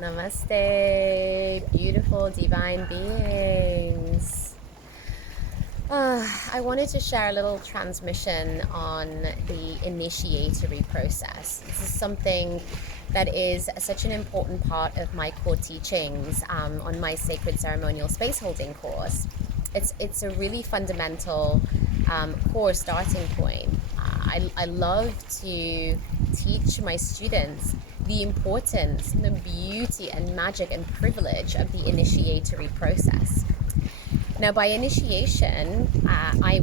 Namaste, beautiful divine beings. I wanted to share a little transmission on the initiatory process. This is something that is such an important part of my core teachings on my sacred ceremonial space holding course. It's a really fundamental core starting point. I love to teach my students the importance, the beauty and magic and privilege of the initiatory process. Now, by initiation,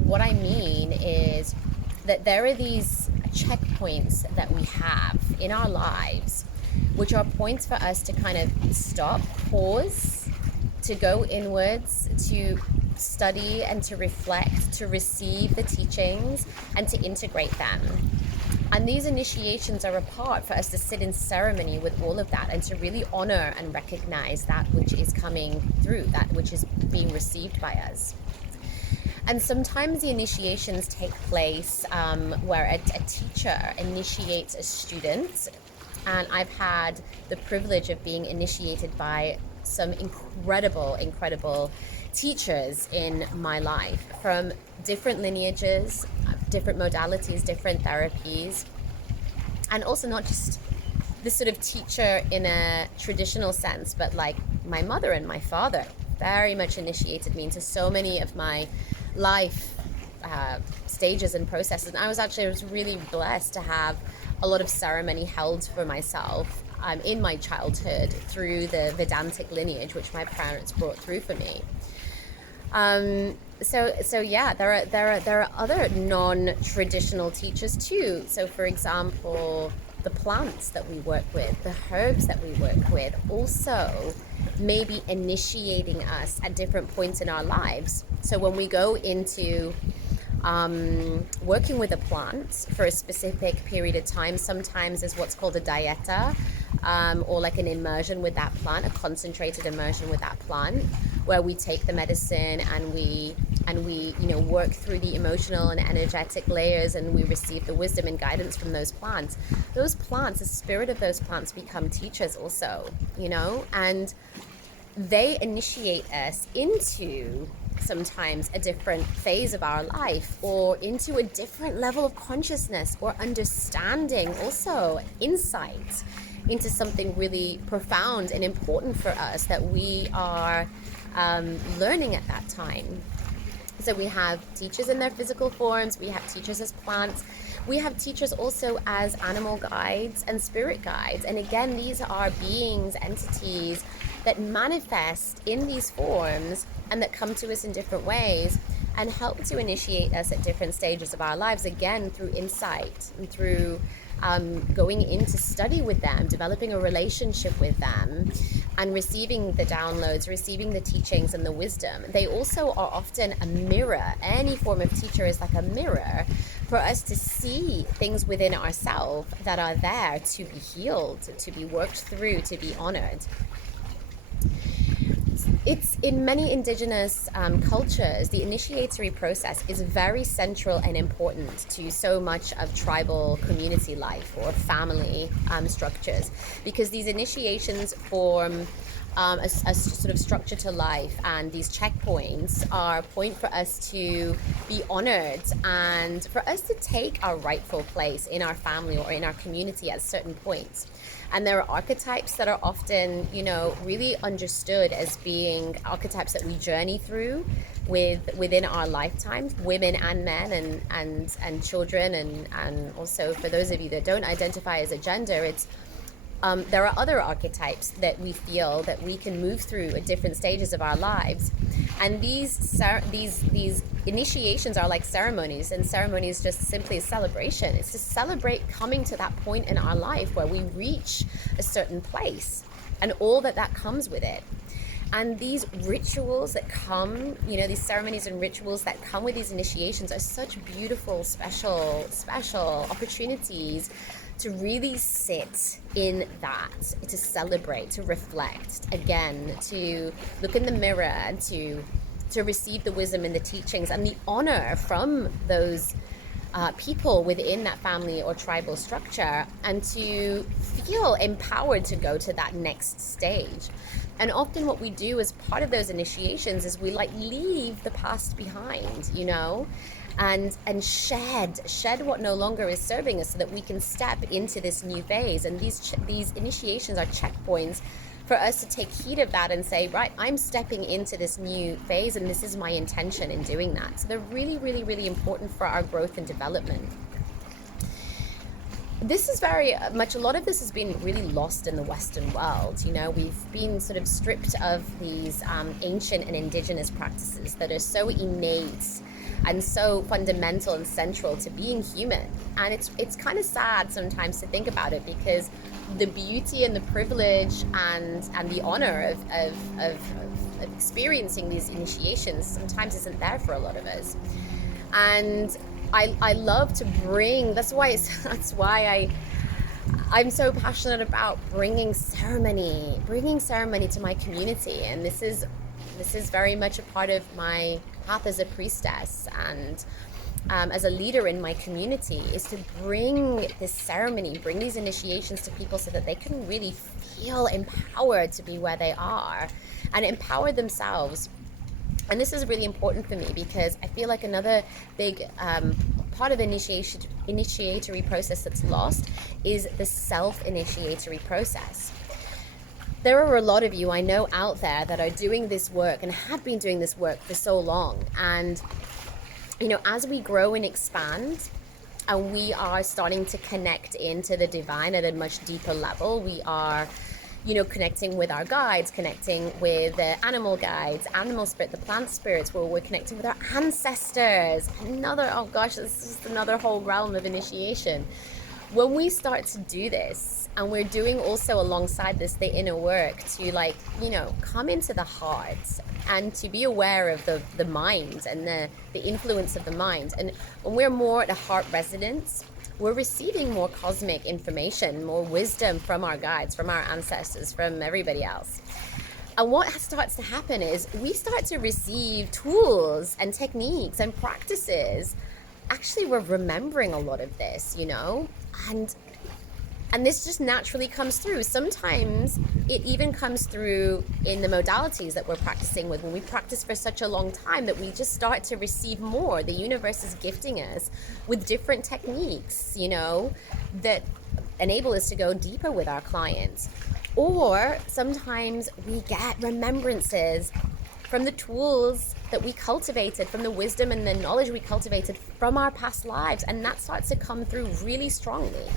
what I mean is that there are these checkpoints that we have in our lives, which are points for us to kind of stop, pause, to go inwards, to study and to reflect, to receive the teachings and to integrate them. And these initiations are a part for us to sit in ceremony with all of that and to really honor and recognize that which is coming through, that which is being received by us. And sometimes the initiations take place where a teacher initiates a student. And I've had the privilege of being initiated by some incredible teachers in my life from different lineages, different modalities, different therapies, and also not just this sort of teacher in a traditional sense, but like my mother and my father very much initiated me into so many of my life stages and processes. And I was really blessed to have a lot of ceremony held for myself in my childhood through the Vedantic lineage, which my parents brought through for me. So yeah, there are other non-traditional teachers too. So for example, the plants that we work with, the herbs that we work with, also may be initiating us at different points in our lives. So when we go into working with a plant for a specific period of time, sometimes is what's called a dieta, or like an immersion with that plant, a concentrated immersion with that plant, where we take the medicine and we work through the emotional and energetic layers, and we receive the wisdom and guidance from those plants. Those plants, the spirit of those plants, become teachers also, and they initiate us into sometimes a different phase of our life, or into a different level of consciousness or understanding, also insight into something really profound and important for us that we are learning at that time. So we have teachers in their physical forms, we have teachers as plants, we have teachers also as animal guides and spirit guides. And again, these are beings, entities that manifest in these forms and that come to us in different ways and help to initiate us at different stages of our lives, again, through insight and through going into study with them, developing a relationship with them, and receiving the downloads, receiving the teachings and the wisdom. They also are often a mirror. Any form of teacher is like a mirror for us to see things within ourselves that are there to be healed, to be worked through, to be honored. It's in many indigenous cultures, the initiatory process is very central and important to so much of tribal community life or family structures, because these initiations form a sort of structure to life, and these checkpoints are a point for us to be honored and for us to take our rightful place in our family or in our community at certain points. And there are archetypes that are often, really understood as being archetypes that we journey through within our lifetimes, women and men and children, and also for those of you that don't identify as a gender, it's there are other archetypes that we feel that we can move through at different stages of our lives. And these initiations are like ceremonies, and ceremony is just simply a celebration. It's to celebrate coming to that point in our life where we reach a certain place and all that comes with it. And these rituals that come, these ceremonies and rituals that come with these initiations are such beautiful, special opportunities to really sit in that, to celebrate, to reflect, again, to look in the mirror and to receive the wisdom and the teachings and the honor from those people within that family or tribal structure, and to feel empowered to go to that next stage. And often what we do as part of those initiations is we like leave the past behind, and shed what no longer is serving us, so that we can step into this new phase. And these initiations are checkpoints for us to take heed of that and say, right, I'm stepping into this new phase, and this is my intention in doing that. So they're really, really, really important for our growth and development. This is very much, a lot of this has been really lost in the Western world. We've been sort of stripped of these ancient and indigenous practices that are so innate and so fundamental and central to being human. And it's kind of sad sometimes to think about it, because the beauty and the privilege and the honor of experiencing these initiations sometimes isn't there for a lot of us. And I love to bring, that's why I'm so passionate about bringing ceremony to my community. And this is very much a part of my path as a priestess and as a leader in my community, is to bring this ceremony, bring these initiations to people so that they can really feel empowered to be where they are and empower themselves. And this is really important for me, because I feel like another big part of the initiatory process that's lost is the self-initiatory process. There are a lot of you I know out there that are doing this work and have been doing this work for so long. And, as we grow and expand, and we are starting to connect into the divine at a much deeper level, we are connecting with our guides, connecting with the animal guides, animal spirit, the plant spirits, where we're connecting with our ancestors. This is another whole realm of initiation. When we start to do this, and we're doing also alongside this the inner work to come into the heart and to be aware of the mind and the influence of the mind. And when we're more at a heart resonance, we're receiving more cosmic information, more wisdom from our guides, from our ancestors, from everybody else. And what starts to happen is we start to receive tools and techniques and practices. Actually, we're remembering a lot of this, and this just naturally comes through. Sometimes it even comes through in the modalities that we're practicing with. When we practice for such a long time, that we just start to receive more. The universe is gifting us with different techniques, that enable us to go deeper with our clients. Or sometimes we get remembrances from the tools that we cultivated, from the wisdom and the knowledge we cultivated from our past lives. And that starts to come through really strongly.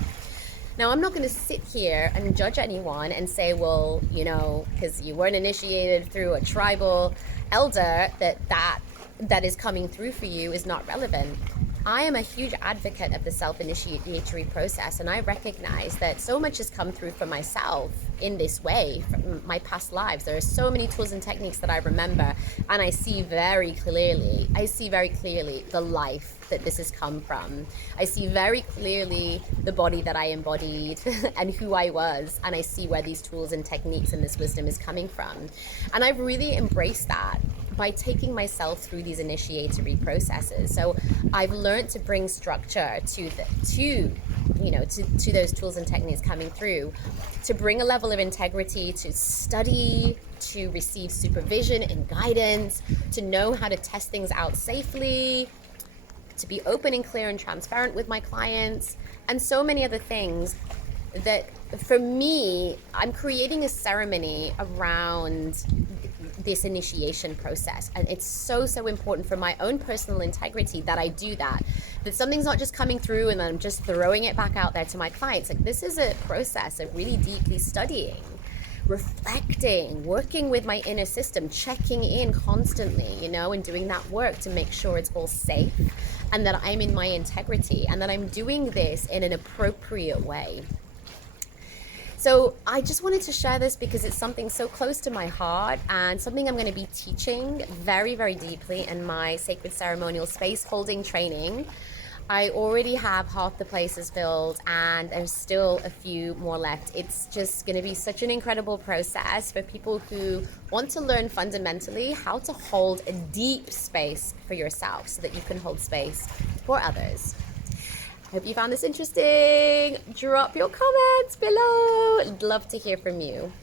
Now, I'm not going to sit here and judge anyone and say, well, because you weren't initiated through a tribal elder, that is coming through for you is not relevant. I am a huge advocate of the self-initiatory process, and I recognize that so much has come through for myself in this way from my past lives. There are so many tools and techniques that I remember, and I see very clearly the life that this has come from. I see very clearly the body that I embodied and who I was, and I see where these tools and techniques and this wisdom is coming from. And I've really embraced that by taking myself through these initiatory processes. So I've learned to bring structure to those tools and techniques coming through, to bring a level of integrity, to study, to receive supervision and guidance, to know how to test things out safely, to be open and clear and transparent with my clients, and so many other things that, for me, I'm creating a ceremony around this initiation process. And it's so important for my own personal integrity that I do that something's not just coming through and then I'm just throwing it back out there to my clients. Like, this is a process of really deeply studying, reflecting, working with my inner system, checking in constantly, and doing that work to make sure it's all safe and that I'm in my integrity and that I'm doing this in an appropriate way. So I just wanted to share this because it's something so close to my heart and something I'm going to be teaching very, very deeply in my sacred ceremonial space holding training. I already have half the places filled and there's still a few more left. It's just going to be such an incredible process for people who want to learn fundamentally how to hold a deep space for yourself so that you can hold space for others. Hope you found this interesting. Drop your comments below. I'd love to hear from you.